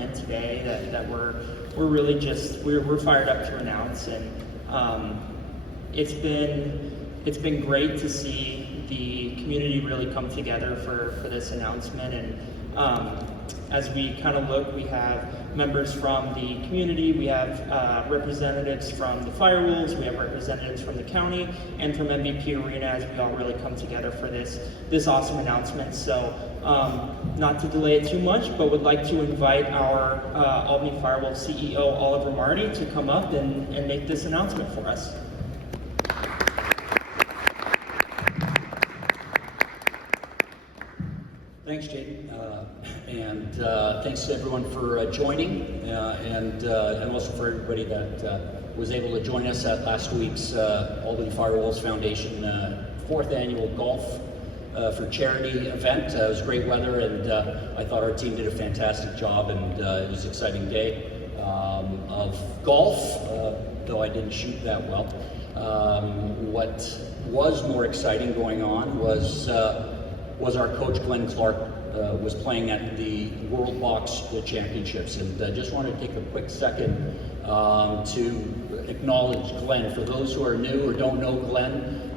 planned today that we're really just we're fired up to announce, and it's been great to see the community really come together for this announcement. And as we kind of look, we have members from the community, we have representatives from the Firewolves, we have representatives from the county and from MVP Arena, as we all really come together for this awesome announcement. So not to delay it too much, but would like to invite our Albany Firewolves CEO Oliver Marty to come up and make this announcement for us. Thanks, Caden, and thanks to everyone for joining, and also for everybody that was able to join us at last week's Albany Firewolves Foundation 4th annual golf for charity event. It was great weather, and I thought our team did a fantastic job, and it was an exciting day of golf, though I didn't shoot that well. What was more exciting going on was our coach Glenn Clark was playing at the World Box Championships, and just wanted to take a quick second to acknowledge Glenn. For those who are new or don't know Glenn,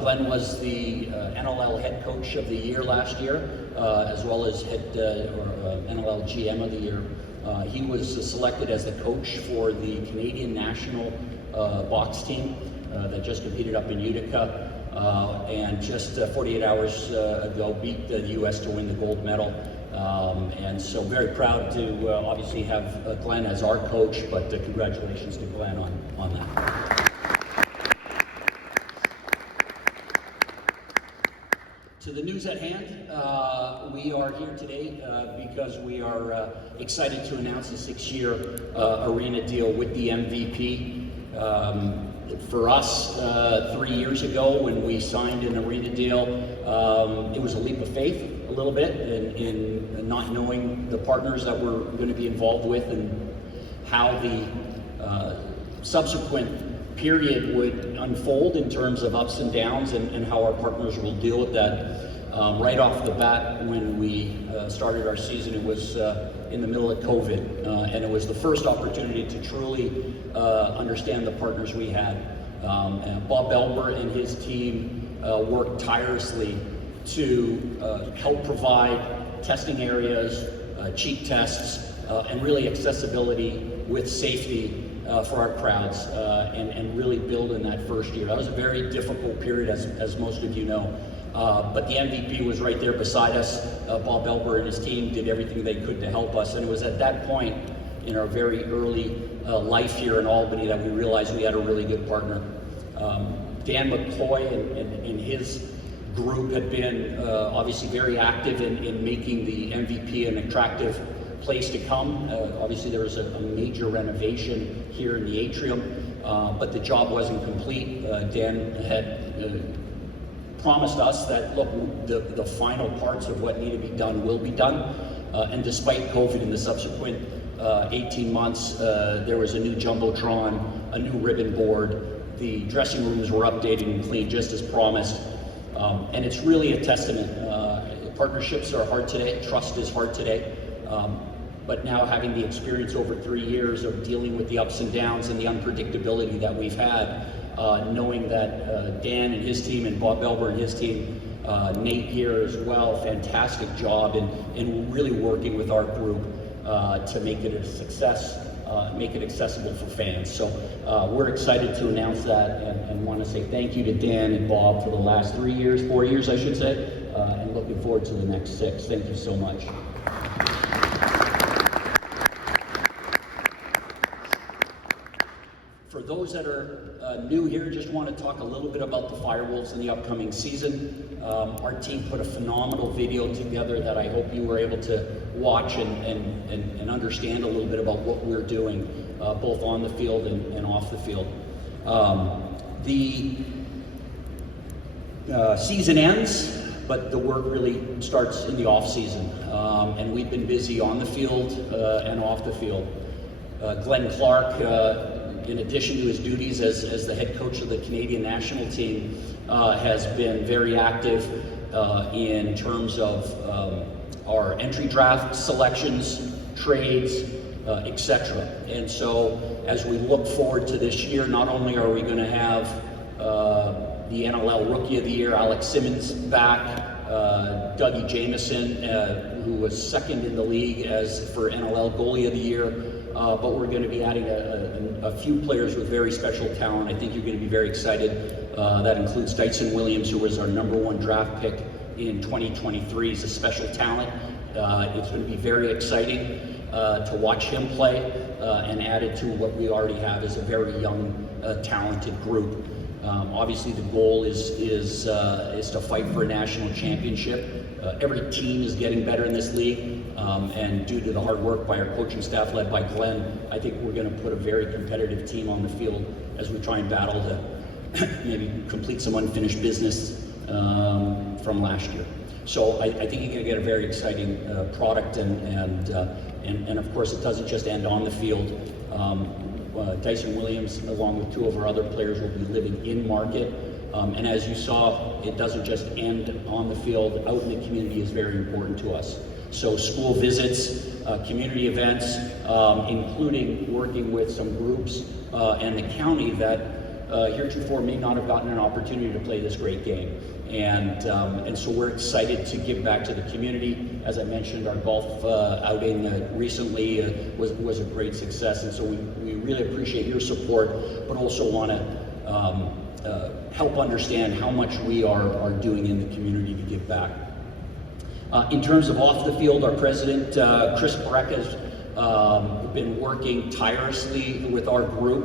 Glenn was the NLL head coach of the year last year, as well as NLL GM of the year. He was selected as the coach for the Canadian national box team that just competed up in Utica. And just 48 hours ago beat the U.S. to win the gold medal. And so very proud to obviously have Glenn as our coach, but congratulations to Glenn on that. To the news at hand, we are here today because we are excited to announce a 6-year arena deal with the MVP. For us, 3 years ago when we signed an arena deal, it was a leap of faith a little bit in not knowing the partners that we're going to be involved with and how the subsequent period would unfold in terms of ups and downs, and how our partners will deal with that. Right off the bat, when we started our season, it was in the middle of COVID, and it was the first opportunity to truly understand the partners we had. And Bob Elber and his team worked tirelessly to help provide testing areas, cheat tests, and really accessibility with safety for our crowds, and really build in that first year. That was a very difficult period, as most of you know. But the MVP was right there beside us. Bob Elber and his team did everything they could to help us, and it was at that point in our very early life here in Albany that we realized we had a really good partner. Dan McCoy and his group had been obviously very active in making the MVP an attractive place to come. Obviously there was a major renovation here in the atrium, but the job wasn't complete. Dan had promised us that, look, the final parts of what needed to be done will be done. And despite COVID in the subsequent 18 months, there was a new Jumbotron, a new ribbon board, the dressing rooms were updated and cleaned just as promised. And it's really a testament. Partnerships are hard today, trust is hard today. But now having the experience over 3 years of dealing with the ups and downs and the unpredictability that we've had, knowing that Dan and his team and Bob Elber and his team, Nate here as well, fantastic job in really working with our group to make it a success, make it accessible for fans. So we're excited to announce that, and want to say thank you to Dan and Bob for the last 4 years I should say, and looking forward to the next 6. Thank you so much. For those that are new here, just want to talk a little bit about the Firewolves in the upcoming season. Our team put a phenomenal video together that I hope you were able to watch and understand a little bit about what we're doing, both on the field and off the field. The season ends, but the work really starts in the off season, and we've been busy on the field and off the field. Glenn Clark, in addition to his duties as the head coach of the Canadian national team, has been very active in terms of our entry draft selections, trades, etc. And so as we look forward to this year, not only are we going to have the NLL Rookie of the Year, Alex Simmons, back, Dougie Jamieson, who was second in the league for NLL Goalie of the Year, but we're going to be adding a few players with very special talent. I think you're going to be very excited. That includes Dyson Williams, who was our #1 draft pick in 2023. He's a special talent. It's going to be very exciting to watch him play, and added to what we already have is a very young, talented group. Obviously, the goal is to fight for a national championship. Every team is getting better in this league, and due to the hard work by our coaching staff led by Glenn, I think we're going to put a very competitive team on the field as we try and battle to maybe complete some unfinished business from last year. So I think you're going to get a very exciting product, and of course it doesn't just end on the field. Dyson Williams, along with 2 of our other players, will be living in market. And as you saw, it doesn't just end on the field. Out in the community is very important to us. So school visits, community events, including working with some groups and the county that heretofore may not have gotten an opportunity to play this great game. And so we're excited to give back to the community. As I mentioned, our golf outing recently was a great success, and so we really appreciate your support, but also want to help understand how much we are doing in the community to give back. In terms of off the field, our president, Chris Breck, has been working tirelessly with our group.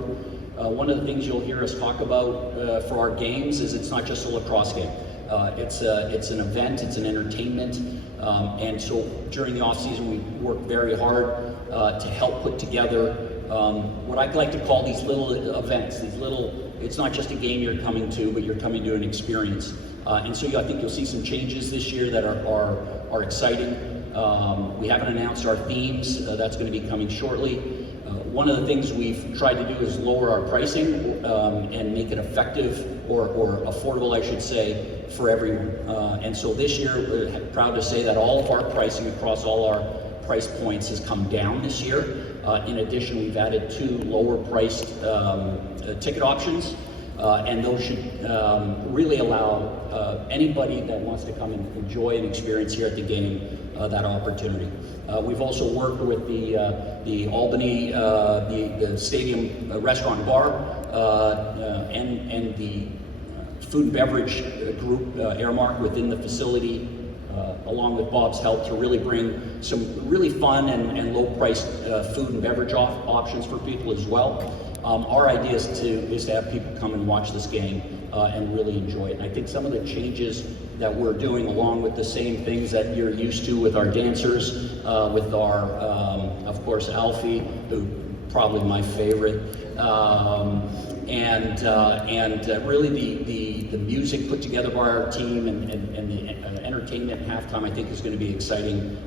One of the things you'll hear us talk about for our games is it's not just a lacrosse game. It's an event, it's an entertainment, and so during the off season we work very hard to help put together what I'd like to call these little events. It's not just a game you're coming to, but you're coming to an experience. And so I think you'll see some changes this year that are exciting. We haven't announced our themes. That's going to be coming shortly. One of the things we've tried to do is lower our pricing and make it effective or affordable, I should say, for everyone. And so this year, we're proud to say that all of our pricing across all our price points has come down this year. In addition, we've added 2 lower priced ticket options, and those should really allow anybody that wants to come and enjoy an experience here at the game that opportunity. We've also worked with the Albany, the stadium restaurant bar, and the food and beverage group, Airmark, within the facility, along with Bob's help, to really bring some really fun and low-priced food and beverage options for people as well. Our idea is to have people come and watch this game and really enjoy it. And I think some of the changes that we're doing, along with the same things that you're used to with our dancers, with our, of course, Alfie, who probably my favorite, and really the music put together by our team and the entertainment at halftime, I think is going to be exciting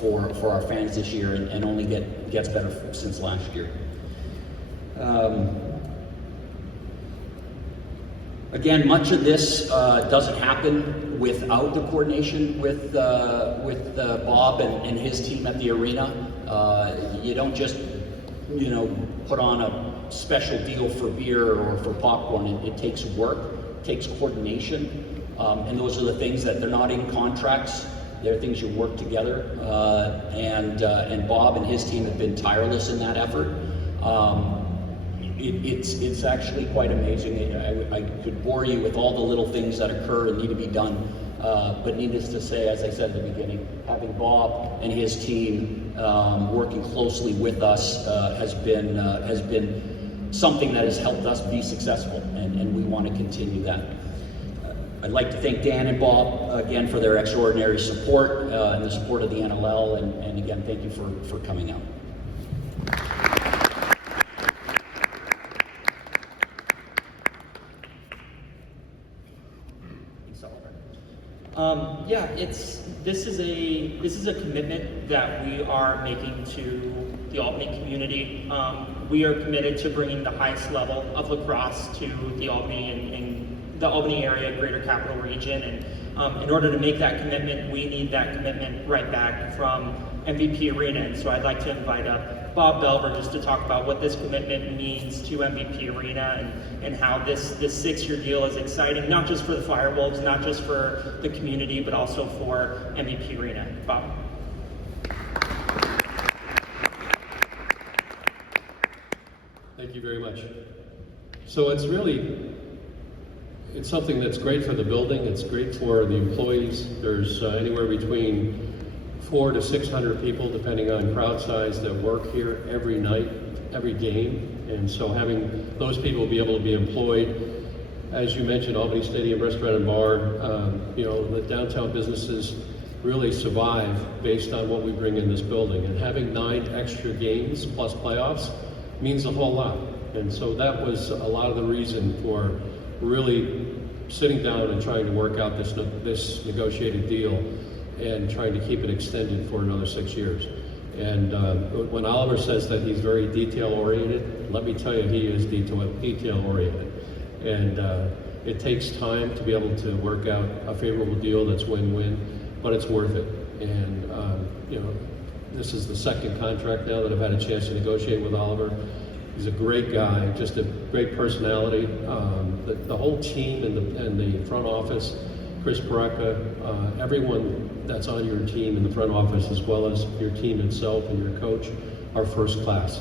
for our fans this year, and only gets better since last year. Again, much of this doesn't happen without the coordination with Bob and his team at the arena. You don't just, put on a special deal for beer or for popcorn. It takes work, it takes coordination, and those are the things that they're not in contracts. They're things you work together, and Bob and his team have been tireless in that effort. It's actually quite amazing. I could bore you with all the little things that occur and need to be done, but needless to say, as I said at the beginning, having Bob and his team working closely with us has been something that has helped us be successful, and we want to continue that. I'd like to thank Dan and Bob again for their extraordinary support and the support of the NLL, and again, thank you for coming out. This is a commitment that we are making to the Albany community. We are committed to bringing the highest level of lacrosse to the Albany and the Albany area, Greater Capital Region, and in order to make that commitment, we need that commitment right back from MVP Arena. And so I'd like to invite up Bob Belver just to talk about what this commitment means to MVP Arena and how this 6-year deal is exciting, not just for the Firewolves, not just for the community, but also for MVP Arena. Bob. Thank you very much. So it's something that's great for the building. It's great for the employees. There's anywhere between 400 to 600 people, depending on crowd size, that work here every night, every game. And so having those people be able to be employed, as you mentioned, Albany Stadium Restaurant and Bar, the downtown businesses really survive based on what we bring in this building. And having 9 extra games plus playoffs means a whole lot. And so that was a lot of the reason for really sitting down and trying to work out this negotiated deal and trying to keep it extended for another 6 years. And when Oliver says that he's very detail-oriented, let me tell you, he is detail-oriented. And it takes time to be able to work out a favorable deal that's win-win, but it's worth it. And this is the second contract now that I've had a chance to negotiate with Oliver. He's a great guy, just a great personality. The whole team and the front office, Chris Baraka, everyone that's on your team in the front office, as well as your team itself and your coach, are first class.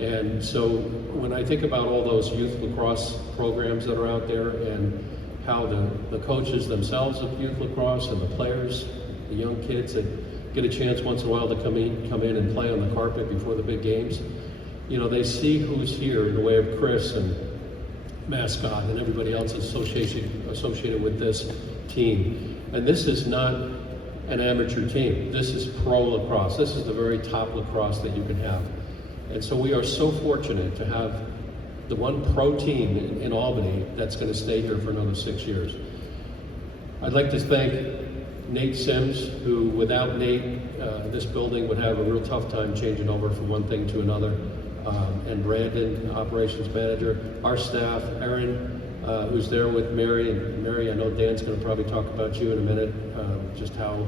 And so when I think about all those youth lacrosse programs that are out there and how the coaches themselves of youth lacrosse and the players, the young kids that get a chance once in a while to come in and play on the carpet before the big games, they see who's here in the way of Chris and Mascot and everybody else associated with this team. And this is not an amateur team. This is pro lacrosse. This is the very top lacrosse that you can have. And so we are so fortunate to have the one pro team in Albany that's going to stay here for another 6 years. I'd like to thank Nate Sims, who without Nate, this building would have a real tough time changing over from one thing to another. And Brandon, operations manager, our staff, Erin, who's there with Mary. And Mary, I know Dan's going to probably talk about you in a minute, just how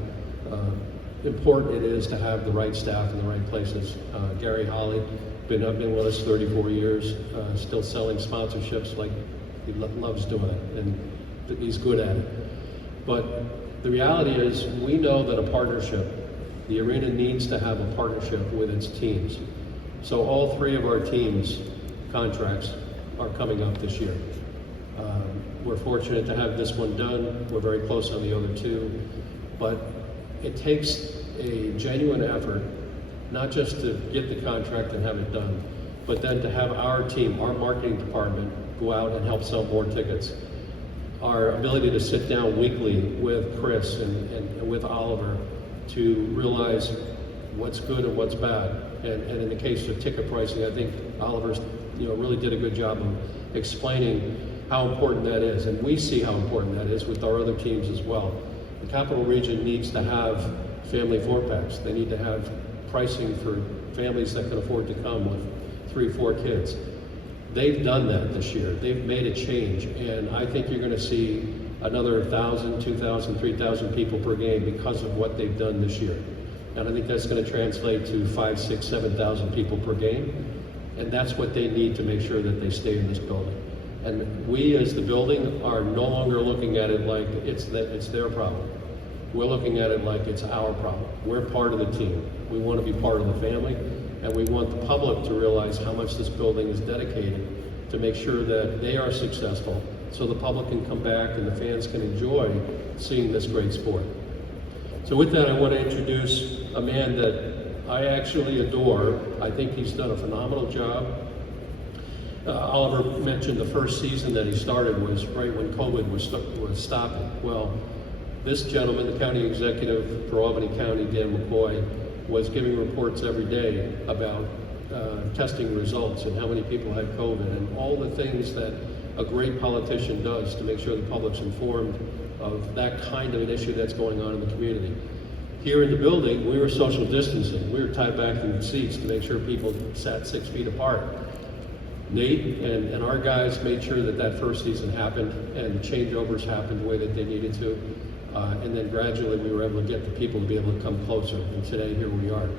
important it is to have the right staff in the right places. Gary Holly, been with us 34 years, still selling sponsorships like he loves doing it, and he's good at it. But the reality is, we know that a partnership, the arena needs to have a partnership with its teams. So all 3 of our teams' contracts are coming up this year. We're fortunate to have this one done. We're very close on the other 2. But it takes a genuine effort, not just to get the contract and have it done, but then to have our team, our marketing department, go out and help sell more tickets. Our ability to sit down weekly with Chris and with Oliver to realize what's good and what's bad. And in the case of ticket pricing, I think Oliver's really did a good job of explaining how important that is. And we see how important that is with our other teams as well. The Capital Region needs to have family 4-packs. They need to have pricing for families that can afford to come with 3 or 4 kids. They've done that this year. They've made a change. And I think you're going to see another 1,000, 2,000, 3,000 people per game because of what they've done this year. And I think that's going to translate to 5,000, 6,000, 7,000 people per game. And that's what they need to make sure that they stay in this building. And we as the building are no longer looking at it like it's their problem. We're looking at it like it's our problem. We're part of the team. We want to be part of the family. And we want the public to realize how much this building is dedicated to make sure that they are successful so the public can come back and the fans can enjoy seeing this great sport. So with that, I want to introduce a man that I actually adore. I think he's done a phenomenal job. Oliver mentioned the first season that he started was right when COVID was stopping. Well, this gentleman, the county executive for Albany County, Dan McCoy, was giving reports every day about testing results and how many people had COVID and all the things that a great politician does to make sure the public's informed of that kind of an issue that's going on in the community. Here in the building, we were social distancing. We were tied back in the seats to make sure people sat 6 feet apart. Nate and our guys made sure that that first season happened and the changeovers happened the way that they needed to. And then gradually we were able to get the people to be able to come closer. And today, here we are.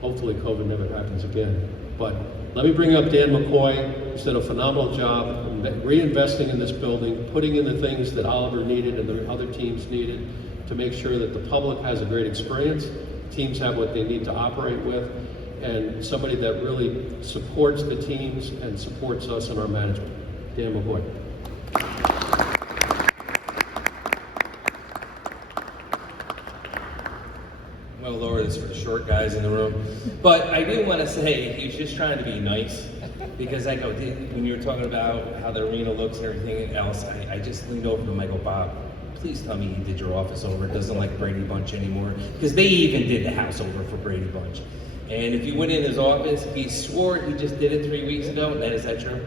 Hopefully COVID never happens again. But let me bring up Dan McCoy, who's done a phenomenal job reinvesting in this building, putting in the things that Oliver needed and the other teams needed to make sure that the public has a great experience, teams have what they need to operate with, and somebody that really supports the teams and supports us in our management. Dan McCoy. Well, lower this for the short guys in the room. But I do want to say, he was just trying to be nice, because I go, when you were talking about how the arena looks and everything else, I just leaned over to him, I go, Bob, please tell me you did your office over. It doesn't like Brady Bunch anymore. Because they even did the house over for Brady Bunch. And if you went in his office, he swore he just did it 3 weeks ago. Is that true?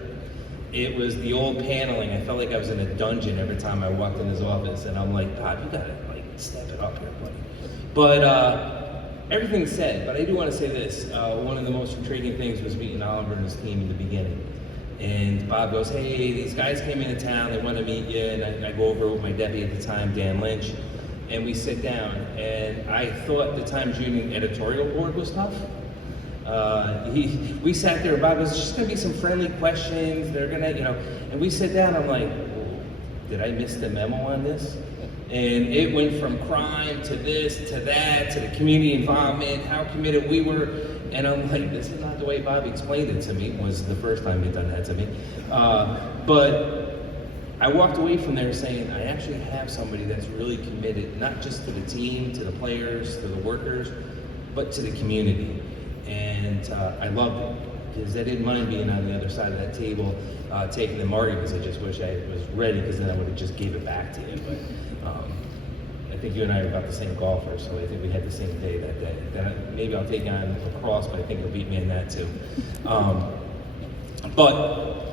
It was the old paneling. I felt like I was in a dungeon every time I walked in his office. And I'm like, Bob, you gotta step it up here, buddy. But everything's said. But I do want to say this. One of the most intriguing things was meeting Oliver and his team in the beginning. And Bob goes, hey, these guys came into town, they want to meet you, and I go over with my deputy at the time, Dan Lynch, and we sit down, and I thought the Times Union editorial board was tough. We sat there, Bob goes, there's just going to be some friendly questions, they're going to, and we sit down, I'm like, did I miss the memo on this? And it went from crime to this, to that, to the community involvement, how committed we were. And I'm like, this is not the way Bob explained it to me, was the first time he'd done that to me. But I walked away from there saying, I actually have somebody that's really committed, not just to the team, to the players, to the workers, but to the community. And I loved it, because I didn't mind being on the other side of that table, taking the margaritas. I just wish I was ready, because then I would have just gave it back to you. But I think you and I are about the same golfers, so I think we had the same day that day. Maybe I'll take on lacrosse, but I think he'll beat me in that too. But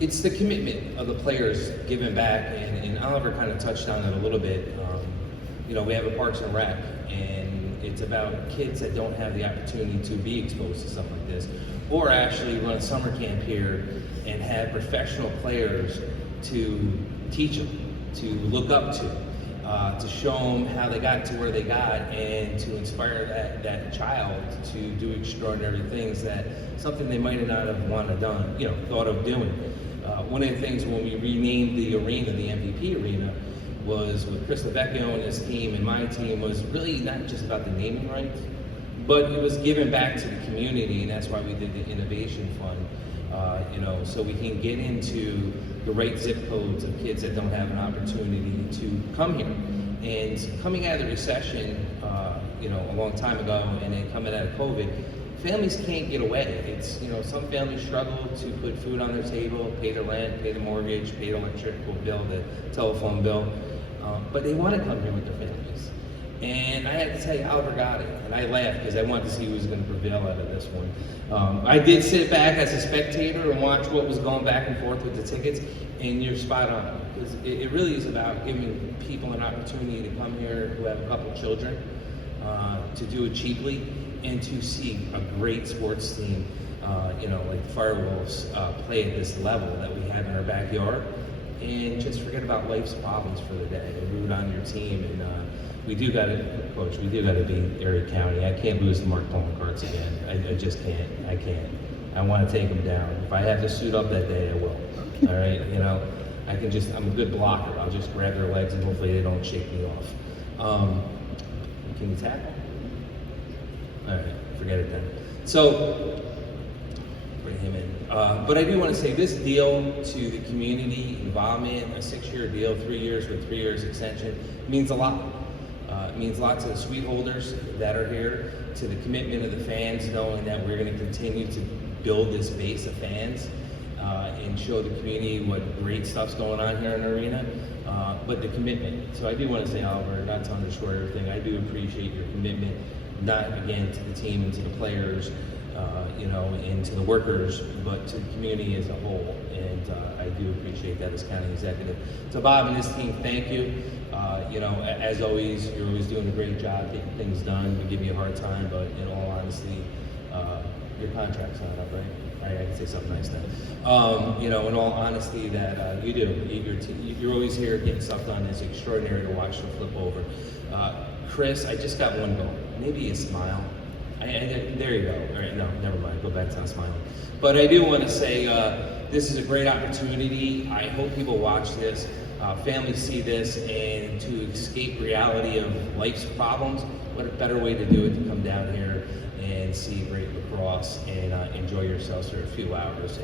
it's the commitment of the players giving back, and Oliver kind of touched on it a little bit. We have a Parks and Rec, and it's about kids that don't have the opportunity to be exposed to something like this, or actually run a summer camp here and have professional players to teach them, to look up to show them how they got to where they got, and to inspire that child to do extraordinary things, that something they might not have thought of doing. One of the things when we renamed the arena, the MVP arena, was with Chris Lavecchio and his team and my team, was really not just about the naming rights, but it was giving back to the community, and that's why we did the Innovation Fund. So we can get into the right zip codes of kids that don't have an opportunity to come here. And coming out of the recession, a long time ago, and then coming out of COVID, families can't get away. It's, some families struggle to put food on their table, pay the rent, pay the mortgage, pay the electrical bill, the telephone bill, but they want to come here with their families. And I had to tell you, Oliver got it. And I laughed because I wanted to see who was going to prevail out of this one. I did sit back as a spectator and watch what was going back and forth with the tickets, and you're spot on. Because it really is about giving people an opportunity to come here who have a couple children, to do it cheaply, and to see a great sports team, like the Firewolves, play at this level that we have in our backyard. And just forget about life's problems for the day and root on your team. And we do got to, Coach, we do got to beat Erie County. I can't lose the Mark Pullman cards again. I just can't. I can't. I want to take them down. If I have to suit up that day, I will. All right? I'm a good blocker. I'll just grab their legs and hopefully they don't shake me off. Can you tackle? All right, forget it then. So, bring him in. But I do want to say this deal to the community involvement, a 6-year deal, 3 years with 3 years extension, means a lot. It means a lot to the suite holders that are here, to the commitment of the fans, knowing that we're going to continue to build this base of fans and show the community what great stuff's going on here in the arena, but the commitment. So I do want to say, Oliver, not to underscore everything, I do appreciate your commitment, not again to the team and to the players, and to the workers, but to the community as a whole. And I do appreciate that as county executive. So Bob and his team, thank you. As always, you're always doing a great job getting things done. We give you a hard time, but in all honesty, Your contract's not up, right? I can say something nice then. You know, in all honesty, that you do. You're always here getting stuff done. It's extraordinary to watch them flip over. Chris, I just got one goal. Maybe a smile. There you go. All right, no, never mind. Go back to not smiling. But I do want to say this is a great opportunity. I hope people watch this, families see this, and to escape reality of life's problems, what a better way to do it to come down here and see great lacrosse and enjoy yourselves for a few hours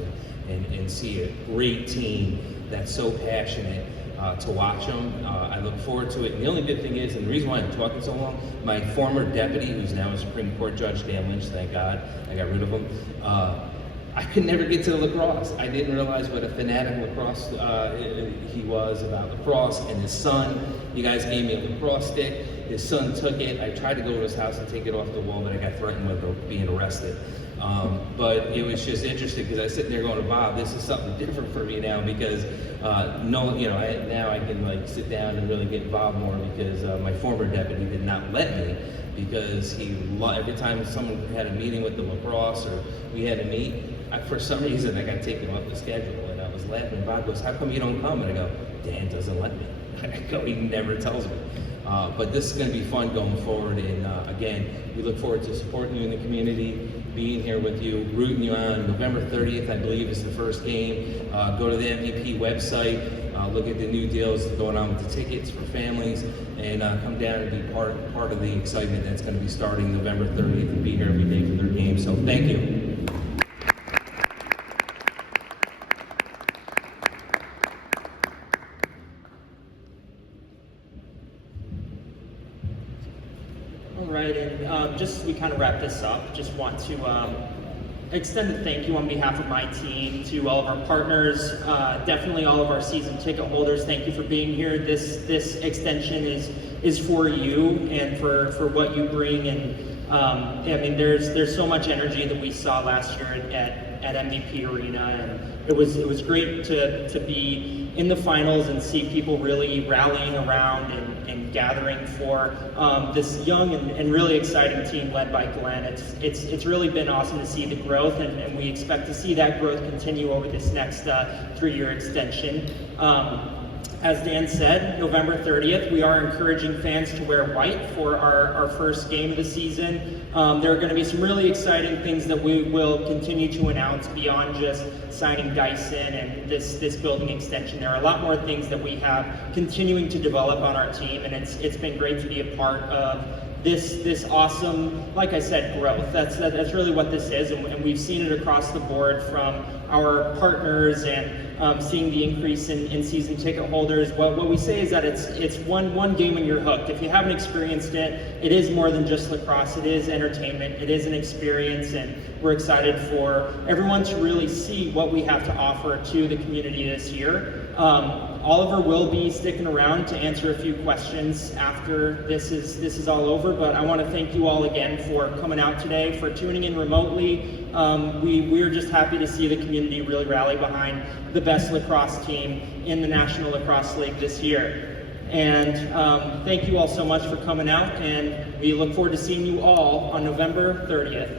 and see a great team that's so passionate to watch them. I look forward to it. And the only good thing is, and the reason why I'm talking so long, my former deputy, who's now a Supreme Court Judge, Dan Lynch, thank God, I got rid of him. I could never get to the lacrosse. I didn't realize what a fanatic lacrosse he was about lacrosse. And his son, you guys gave me a lacrosse stick. His son took it. I tried to go to his house and take it off the wall, but I got threatened with being arrested. But it was just interesting because I was sitting there going to Bob, this is something different for me now because now I can like sit down and really get involved more because my former deputy did not let me because every time someone had a meeting with the lacrosse or we had to meet, for some reason I got taken off the schedule and I was laughing and Bob goes, how come you don't come? And I go, Dan doesn't let me. I go, he never tells me. But this is going to be fun going forward, and again, we look forward to supporting you in the community, being here with you, rooting you on. November 30th, I believe, is the first game. Go to the MVP website, look at the new deals going on with the tickets for families, and come down and be part of the excitement that's going to be starting November 30th and be here every day for their game. So thank you. All right, and just as we kind of wrap this up, just want to extend a thank you on behalf of my team to all of our partners, definitely all of our season ticket holders. Thank you for being here. This extension is for you and for what you bring. And I mean, there's so much energy that we saw last year at MVP Arena, and it was great to be in the finals and see people really rallying around and gathering for this young and really exciting team led by Glenn. It's really been awesome to see the growth, and we expect to see that growth continue over this next 3-year extension. As Dan said, November 30th, we are encouraging fans to wear white for our first game of the season. There are going to be some really exciting things that we will continue to announce beyond just signing Dyson and this building extension. There are a lot more things that we have continuing to develop on our team, and it's been great to be a part of this awesome, like I said, growth. That's really what this is, and we've seen it across the board from our partners and seeing the increase in season ticket holders. What we say is that it's one game and you're hooked. If you haven't experienced it, it is more than just lacrosse. It is entertainment. It is an experience, and we're excited for everyone to really see what we have to offer to the community this year. Oliver will be sticking around to answer a few questions after this is all over, but I want to thank you all again for coming out today, for tuning in remotely. We're just happy to see the community really rally behind the best lacrosse team in the National Lacrosse League this year. And thank you all so much for coming out, and we look forward to seeing you all on November 30th.